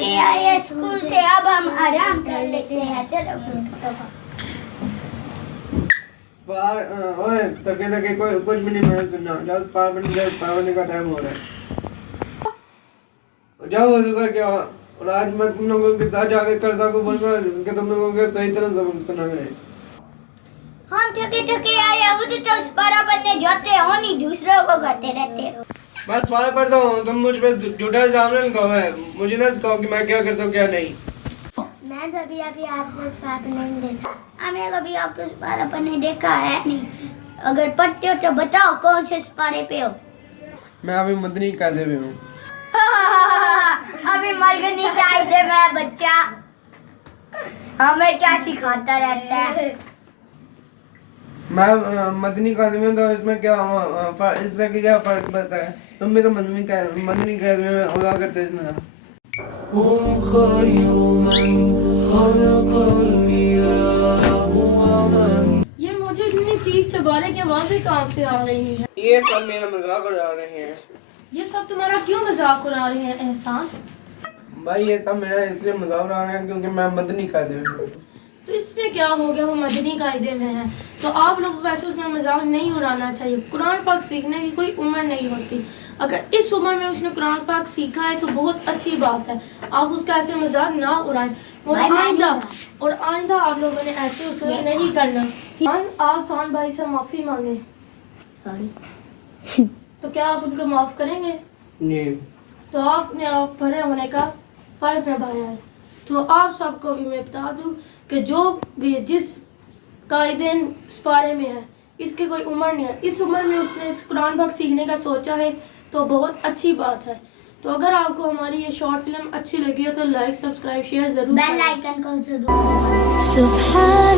थके आए हैं स्कूल से, अब हम आराम कर लेते हैं। चलो मुस्तफा। ओए थके कोई कुछ भी नहीं मैंने सुनना। जाओ पार बनने का टाइम हो रहा है। जाओ वज़ू करके आओ। और आज मैं तुम लोगों के साथ जाके कर्जा को बोलूंगा कि तुम लोगों के सही तरह सबक सुना गए। हम थके आए हैं, उधर तो पारा बनने जाते हो नहीं, दूसरों को करते रहते हो। बस पारा पढ़ता हूँ, तुम मुझ पे झूठा इल्जाम ना लगाओ है। मुझे ना सिखाओ कि मैं क्या करता हूँ क्या नहीं। मैं कभी आपको उस पारा पर नहीं देखा। हमें कभी आपको उस पारा पर नहीं देखा है नहीं। अगर पढ़ते हो तो बताओ कौन से पारे पे हो। मैं अभी मदनी कायदे में हूँ। अभी मरगनी कायदे में बच्चा हमें क्या सिखाता रहता है। मैं मदनी कायदे में, तो इसमें क्या इससे क्या फर्क पड़ता है? तुम भी तो मदनी कायदे में हुआ करते थे ना। ये मुझे इतनी चीज चबाने की आवाजें कहाँ से आ रही हैं? ये सब मेरा मजाक उड़ा रहे हैं। ये सब तुम्हारा क्यों मजाक उड़ा रहे हैं एहसान? भाई ये सब मेरा इसलिए मजाक उड़ा रहे हैं क्योंकि मैं मदनी कायदे में हूँ। तो इसमें क्या हो गया, वो मदनी कायदे में है तो आप लोगों को ऐसे उसमें मजाक नहीं उड़ाना चाहिए। कुरान पाक सीखने की कोई उम्र नहीं होती। अगर इस उम्र में उसने कुरान पाक सीखा है तो बहुत अच्छी बात है। आप उसका ऐसे मजाक ना उड़ाएं। और आइंदा आप लोगों ने ऐसे उसको नहीं करना। आप सान भाई से माफी मांगे। तो क्या आप उनको माफ करेंगे? नहीं। तो आपने आप बड़े होने का फर्ज निभाया है। तो आप सबको भी मैं बता दूं कि जो भी जिस कायदे इस पारे में है इसकी कोई उम्र नहीं है। इस उम्र में उसने इस कुरान पाक सीखने का सोचा है तो बहुत अच्छी बात है। तो अगर आपको हमारी ये शॉर्ट फिल्म अच्छी लगी हो तो लाइक सब्सक्राइब शेयर जरूर बेल आइकन को जरूर दबाएं।